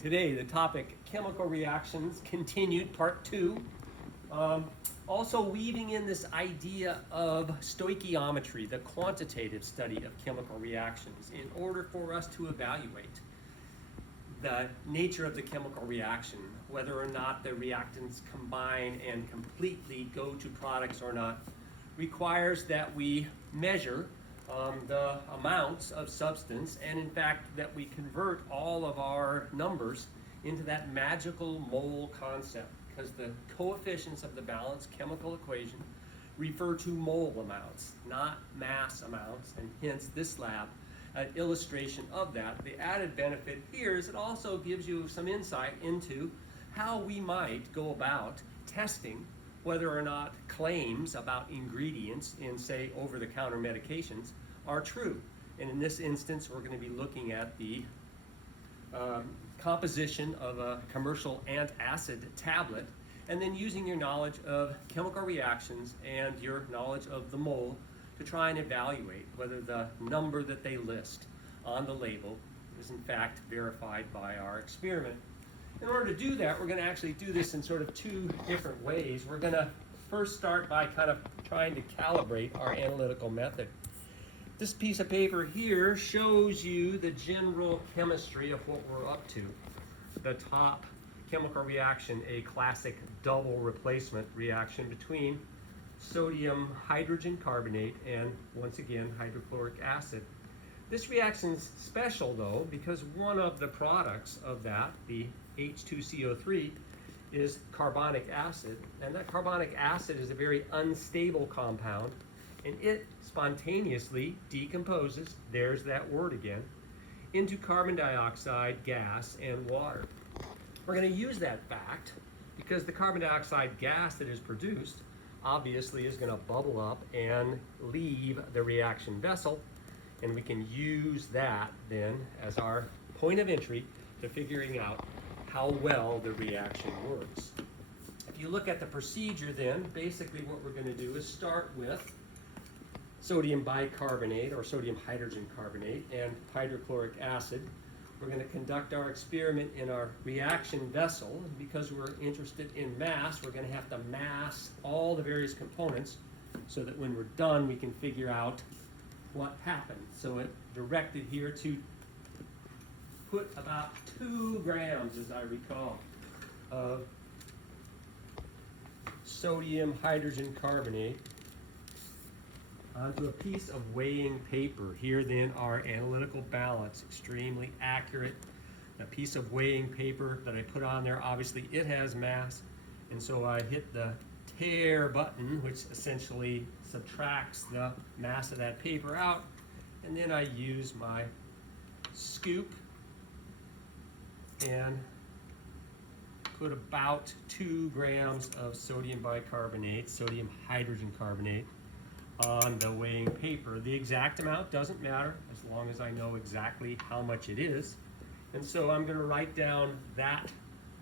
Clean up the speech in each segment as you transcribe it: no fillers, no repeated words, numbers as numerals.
Today, the topic chemical reactions continued, part two. Also weaving in this idea of stoichiometry, the quantitative study of chemical reactions, in order for us to evaluate the nature of the chemical reaction, whether or not the reactants combine and completely go to products or not, requires that we measure the amounts of substance, and in fact that we convert all of our numbers into that magical mole concept, because the coefficients of the balanced chemical equation refer to mole amounts, not mass amounts, and hence this lab an illustration of that. The added benefit here is it also gives you some insight into how we might go about testing whether or not claims about ingredients in, say, over-the-counter medications are true. And in this instance, we're going to be looking at the composition of a commercial antacid tablet, and then using your knowledge of chemical reactions and your knowledge of the mole to try and evaluate whether the number that they list on the label is in fact verified by our experiment. In order to do that, we're going to actually do this in sort of two different ways. We're going to first start by kind of trying to calibrate our analytical method. This piece of paper here shows you the general chemistry of what we're up to. The top chemical reaction, a classic double replacement reaction between sodium hydrogen carbonate and, once again, hydrochloric acid. This reaction's special, though, because one of the products of that, the H2CO3, is carbonic acid, and that carbonic acid is a very unstable compound, and it spontaneously decomposes, there's that word again, into carbon dioxide, gas, and water. We're going to use that fact because the carbon dioxide gas that is produced obviously is going to bubble up and leave the reaction vessel, and we can use that then as our point of entry to figuring out how well the reaction works. If you look at the procedure then, basically what we're going to do is start with sodium bicarbonate or sodium hydrogen carbonate and hydrochloric acid. We're going to conduct our experiment in our reaction vessel. Because we're interested in mass, we're going to have to mass all the various components so that when we're done we can figure out what happened. So it directed here to put about 2 grams, as I recall, of sodium hydrogen carbonate onto a piece of weighing paper. Here then our analytical balance, extremely accurate. A piece of weighing paper that I put on there, obviously it has mass, and so I hit the tare button, which essentially subtracts the mass of that paper out, and then I use my scoop and put about 2 grams of sodium bicarbonate, sodium hydrogen carbonate, on the weighing paper. The exact amount doesn't matter as long as I know exactly how much it is. And so I'm going to write down that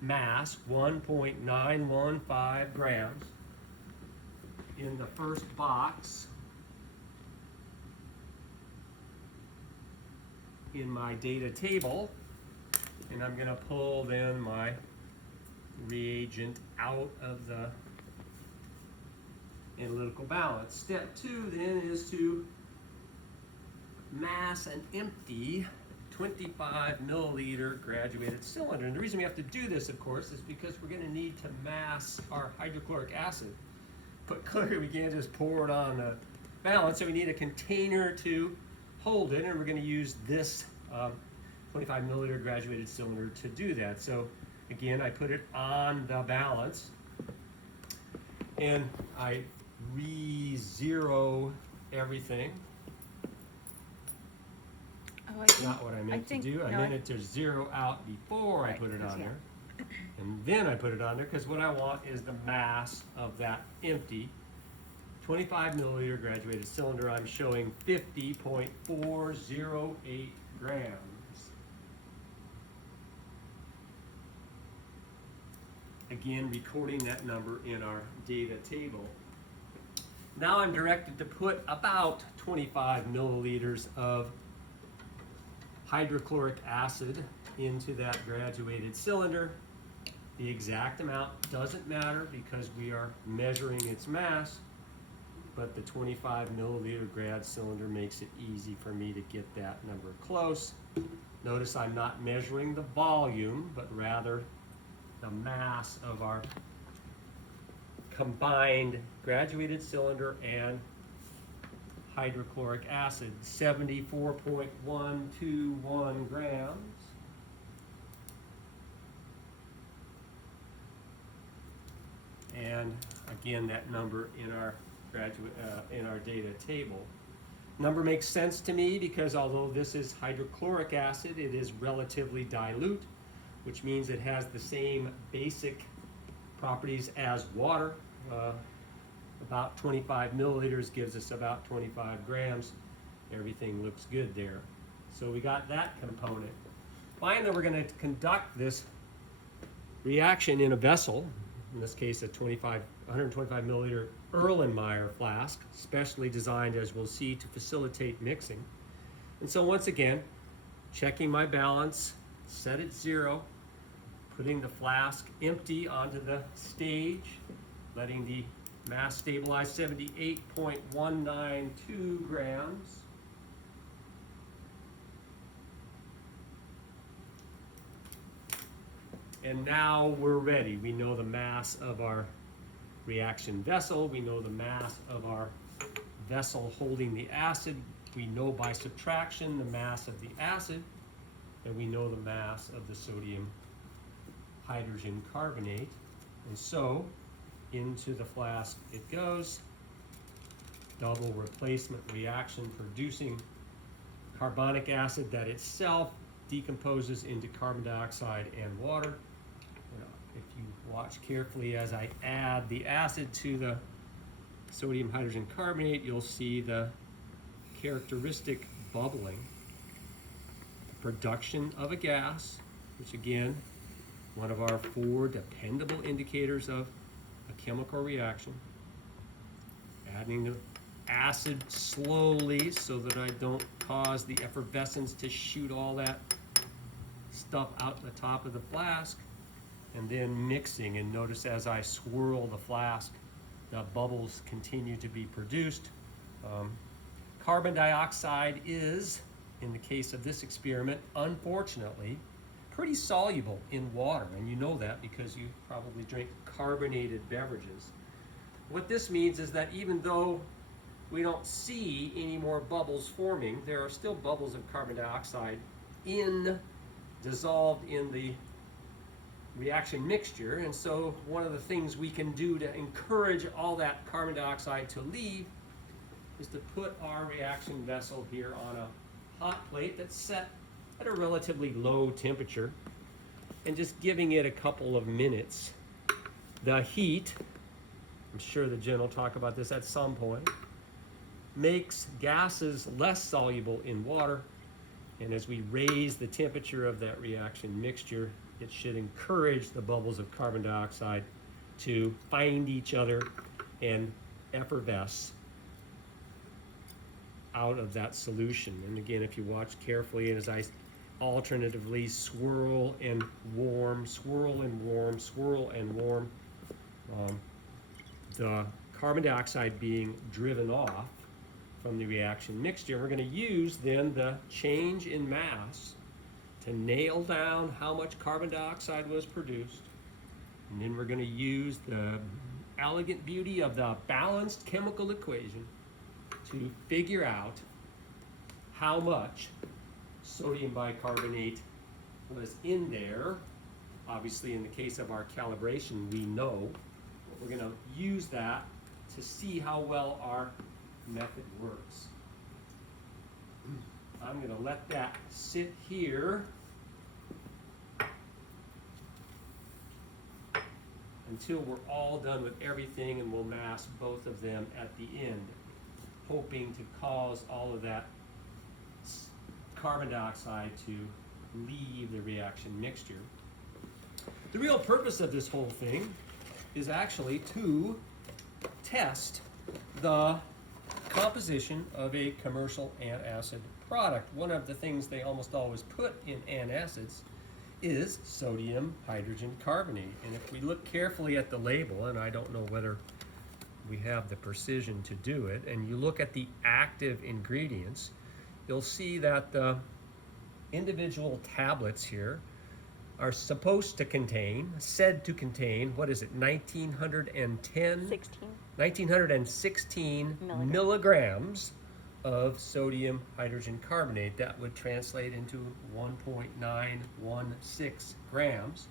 mass, 1.915 grams, in the first box in my data table. And I'm going to pull then my reagent out of the analytical balance. Step 2 then is to mass an empty 25 milliliter graduated cylinder. And the reason we have to do this, of course, is because we're going to need to mass our hydrochloric acid. But clearly we can't just pour it on the balance, so we need a container to hold it, and we're going to use this 25 milliliter graduated cylinder to do that. So again, I put it on the balance, and I re-zero everything. Oh, Not what I meant to do. I meant it to zero out before I put it on there. And then I put it on there because what I want is the mass of that empty 25 milliliter graduated cylinder. I'm showing 50.408 grams. Again, recording that number in our data table. Now I'm directed to put about 25 milliliters of hydrochloric acid into that graduated cylinder. The exact amount doesn't matter because we are measuring its mass, but the 25 milliliter grad cylinder makes it easy for me to get that number close. Notice I'm not measuring the volume, but rather the mass of our combined graduated cylinder and hydrochloric acid, 74.121 grams. And again, that number in our data table. Number makes sense to me because although this is hydrochloric acid, it is relatively dilute, which means it has the same basic properties as water. About 25 milliliters gives us about 25 grams. Everything looks good there. So we got that component. Finally, we're going to conduct this reaction in a vessel, in this case a 125 milliliter Erlenmeyer flask, specially designed, as we'll see, to facilitate mixing. And so once again, checking my balance, set at 0, putting the flask empty onto the stage, letting the mass stabilize 78.192 grams. And now we're ready. We know the mass of our reaction vessel. We know the mass of our vessel holding the acid. We know by subtraction the mass of the acid, and we know the mass of the sodium hydrogen carbonate. And so into the flask it goes. Double replacement reaction producing carbonic acid that itself decomposes into carbon dioxide and water. If you watch carefully as I add the acid to the sodium hydrogen carbonate, you'll see the characteristic bubbling, production of a gas, which again, one of our 4 dependable indicators of a chemical reaction. Adding the acid slowly so that I don't cause the effervescence to shoot all that stuff out the top of the flask. And then mixing, and notice as I swirl the flask, the bubbles continue to be produced. Carbon dioxide is, in the case of this experiment, unfortunately, pretty soluble in water, and you know that because you probably drink carbonated beverages. What this means is that even though we don't see any more bubbles forming, there are still bubbles of carbon dioxide dissolved in the reaction mixture. And so one of the things we can do to encourage all that carbon dioxide to leave is to put our reaction vessel here on a hot plate that's set at a relatively low temperature and just giving it a couple of minutes. The heat, I'm sure the Jen will talk about this at some point, makes gases less soluble in water, and as we raise the temperature of that reaction mixture, it should encourage the bubbles of carbon dioxide to find each other and effervesce out of that solution. And again, if you watch carefully, and as I alternatively swirl and warm, swirl and warm, swirl and warm, the carbon dioxide being driven off from the reaction mixture, we're going to use then the change in mass to nail down how much carbon dioxide was produced. And then we're going to use the elegant beauty of the balanced chemical equation to figure out how much sodium bicarbonate was in there. Obviously, in the case of our calibration, we know. We're going to use that to see how well our method works. I'm going to let that sit here until we're all done with everything, and we'll mass both of them at the end, hoping to cause all of that carbon dioxide to leave the reaction mixture. The real purpose of this whole thing is actually to test the composition of a commercial antacid product. One of the things they almost always put in antacids is sodium hydrogen carbonate. And if we look carefully at the label, and I don't know whether we have the precision to do it, and you look at the active ingredients, you'll see that the individual tablets here are supposed to contain, said to contain, what is it, 1916 milligrams of sodium hydrogen carbonate. That would translate into 1.916 grams.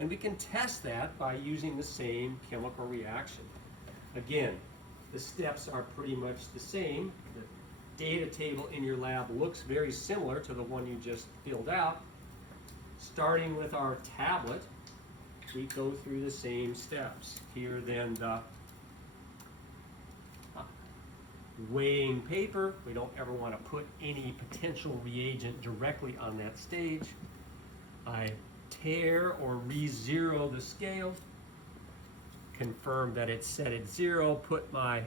And we can test that by using the same chemical reaction. Again, the steps are pretty much the same. The data table in your lab looks very similar to the one you just filled out. Starting with our tablet, we go through the same steps. Here then the weighing paper. We don't ever want to put any potential reagent directly on that stage. I tare or re-zero the scale, confirm that it's set at 0, put my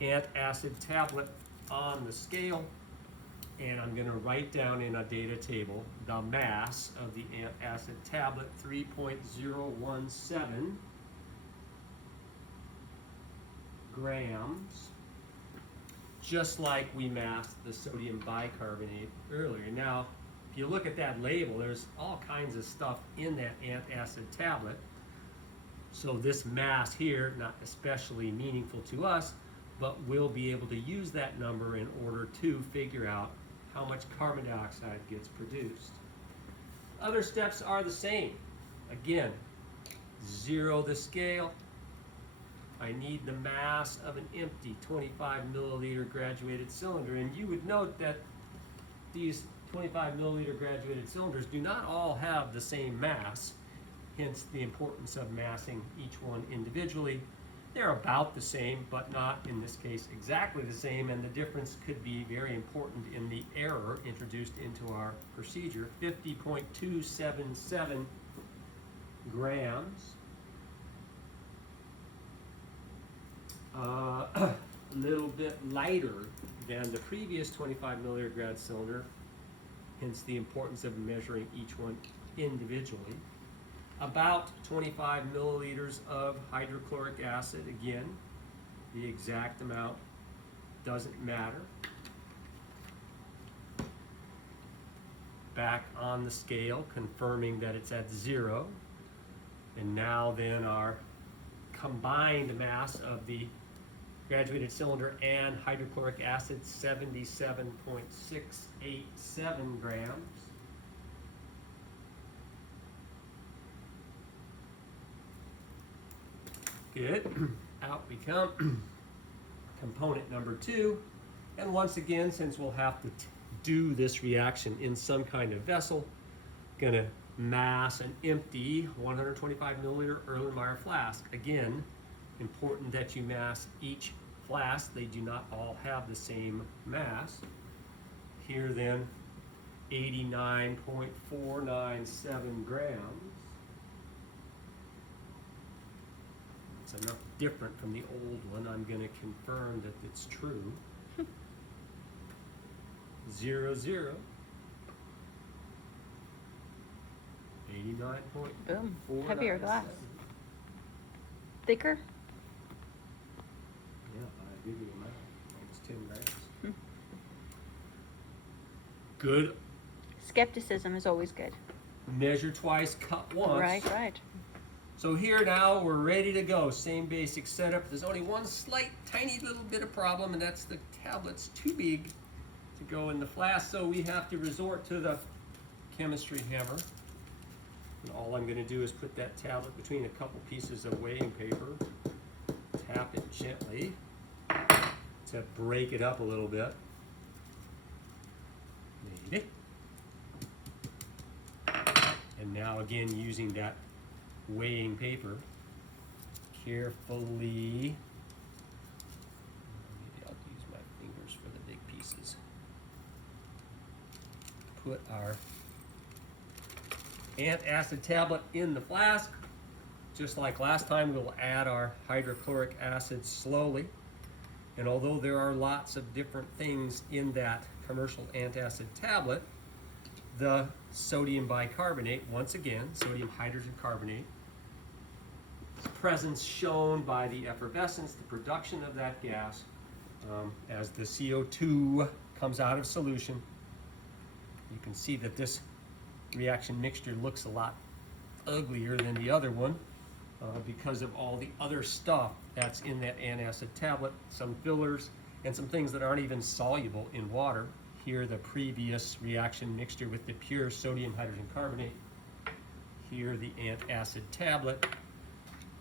antacid tablet on the scale, and I'm going to write down in a data table the mass of the antacid tablet, 3.017 grams, just like we massed the sodium bicarbonate earlier. Now, if you look at that label, there's all kinds of stuff in that antacid tablet. So this mass here, not especially meaningful to us, but we'll be able to use that number in order to figure out how much carbon dioxide gets produced. Other steps are the same. Again, zero the scale. I need the mass of an empty 25 milliliter graduated cylinder, and you would note that these 25 milliliter graduated cylinders do not all have the same mass, hence the importance of massing each one individually. They're about the same, but not, in this case, exactly the same, and the difference could be very important in the error introduced into our procedure. 50.277 grams. A little bit lighter than the previous 25 milliliter grad cylinder, hence the importance of measuring each one individually. About 25 milliliters of hydrochloric acid. Again, the exact amount doesn't matter. Back on the scale, confirming that it's at 0. And now then our combined mass of the graduated cylinder and hydrochloric acid, 77.687 grams. Good. Out we come. Component number 2. And once again, since we'll have to do this reaction in some kind of vessel, going to mass an empty 125 milliliter Erlenmeyer flask. Again, important that you mass each flask. They do not all have the same mass. Here then, 89.497 grams. It's enough different from the old one. I'm going to confirm that it's true. 0, 0. 89. Boom. Heavier glass. Thicker? Yeah, I give you the amount. It's 10 grams. Good. Skepticism is always good. Measure twice, cut once. Right, right. So here now we're ready to go. Same basic setup. There's only one slight, tiny little bit of problem, and that's the tablet's too big to go in the flask. So we have to resort to the chemistry hammer. And all I'm going to do is put that tablet between a couple pieces of weighing paper, tap it gently to break it up a little bit. Maybe. And now again using that weighing paper, carefully, maybe I'll use my fingers for the big pieces, put our antacid tablet in the flask. Just like last time, we'll add our hydrochloric acid slowly. And although there are lots of different things in that commercial antacid tablet, the sodium bicarbonate, once again, sodium hydrogen carbonate. Its presence shown by the effervescence, the production of that gas, as the CO2 comes out of solution. You can see that this reaction mixture looks a lot uglier than the other one because of all the other stuff that's in that antacid tablet, some fillers, and some things that aren't even soluble in water. Here, the previous reaction mixture with the pure sodium hydrogen carbonate. Here, the antacid tablet.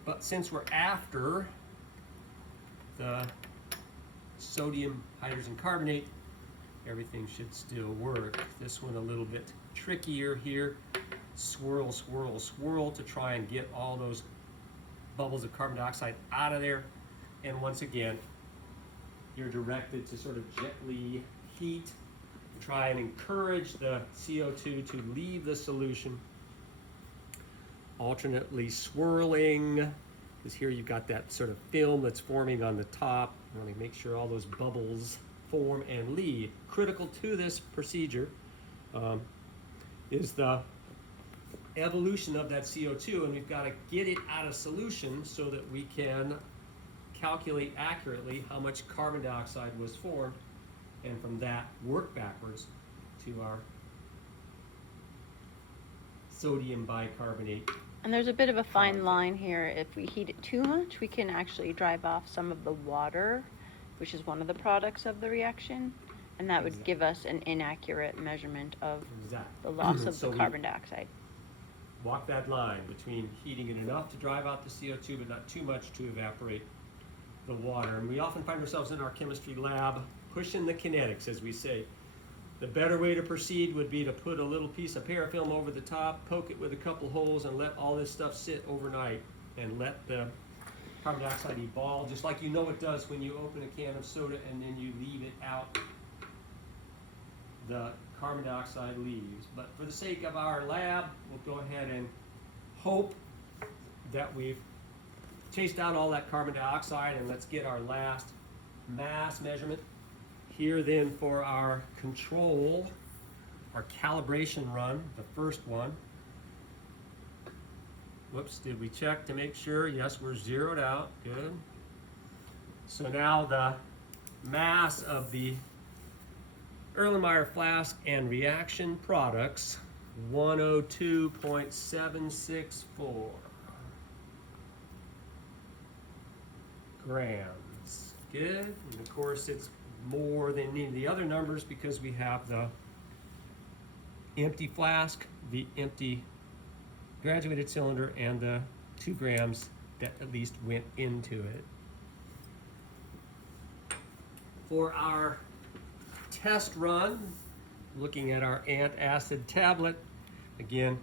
But since we're after the sodium hydrogen carbonate, everything should still work. This one a little bit trickier here. Swirl, swirl, swirl to try and get all those bubbles of carbon dioxide out of there. And once again, you're directed to sort of gently heat, try and encourage the CO2 to leave the solution. Alternately swirling, because here you've got that sort of film that's forming on the top. You want to make sure all those bubbles form and leave. Critical to this procedure is the evolution of that CO2, and we've got to get it out of solution so that we can calculate accurately how much carbon dioxide was formed, and from that work backwards to our sodium bicarbonate. And there's a bit of a fine line here. If we heat it too much, we can actually drive off some of the water, which is one of the products of the reaction, and that would give us an inaccurate measurement of the loss of the carbon dioxide. Walk that line between heating it enough to drive out the CO2, but not too much to evaporate the water. And we often find ourselves in our chemistry lab pushing the kinetics, as we say. The better way to proceed would be to put a little piece of parafilm over the top, poke it with a couple holes, and let all this stuff sit overnight, and let the carbon dioxide evolve, just like you know it does when you open a can of soda and then you leave it out. The carbon dioxide leaves. But for the sake of our lab, we'll go ahead and hope that we've chased out all that carbon dioxide, and let's get our last mass measurement. Here then for our control, our calibration run, the first one. Whoops, did we check to make sure? Yes, we're zeroed out, good. So now the mass of the Erlenmeyer flask and reaction products, 102.764 grams. Good, and of course it's more than any of the other numbers because we have the empty flask, the empty graduated cylinder, and the 2 grams that at least went into it. For our test run, looking at our antacid tablet, again,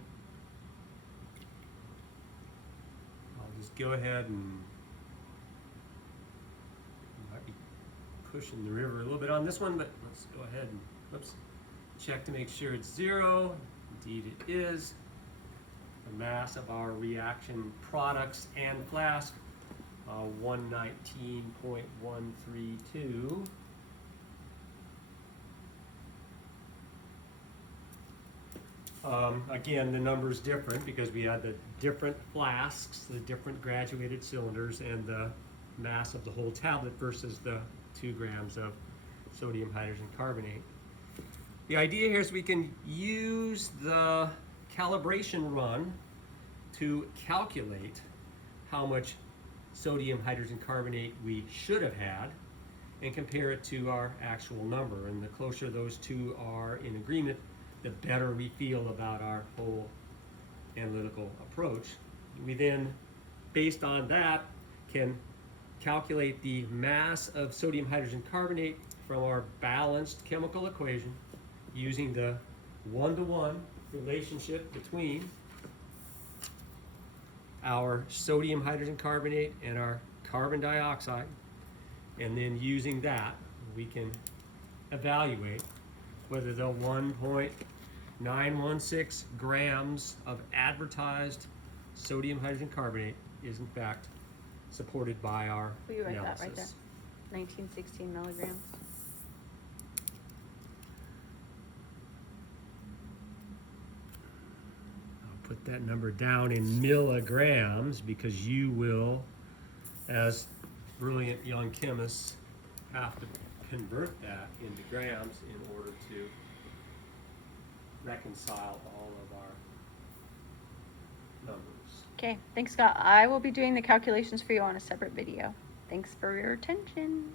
I'll just go ahead and might be pushing the river a little bit on this one, but let's go ahead and check to make sure it's 0. Indeed it is. The mass of our reaction products and flask, 119.132. Again, the number's different because we had the different flasks, the different graduated cylinders, and the mass of the whole tablet versus the 2 grams of sodium hydrogen carbonate. The idea here is we can use the calibration run to calculate how much sodium hydrogen carbonate we should have had and compare it to our actual number. And the closer those two are in agreement, the better we feel about our whole analytical approach. We then, based on that, can calculate the mass of sodium hydrogen carbonate from our balanced chemical equation using the one-to-one relationship between our sodium hydrogen carbonate and our carbon dioxide, and then using that we can evaluate whether the 1.916 grams of advertised sodium hydrogen carbonate is in fact supported by our Will you write analysis. that right there? 1916 milligrams. put that number down in milligrams because you will, as brilliant young chemists, have to convert that into grams in order to reconcile all of our numbers. Okay, thanks, Scott. I will be doing the calculations for you on a separate video. Thanks for your attention.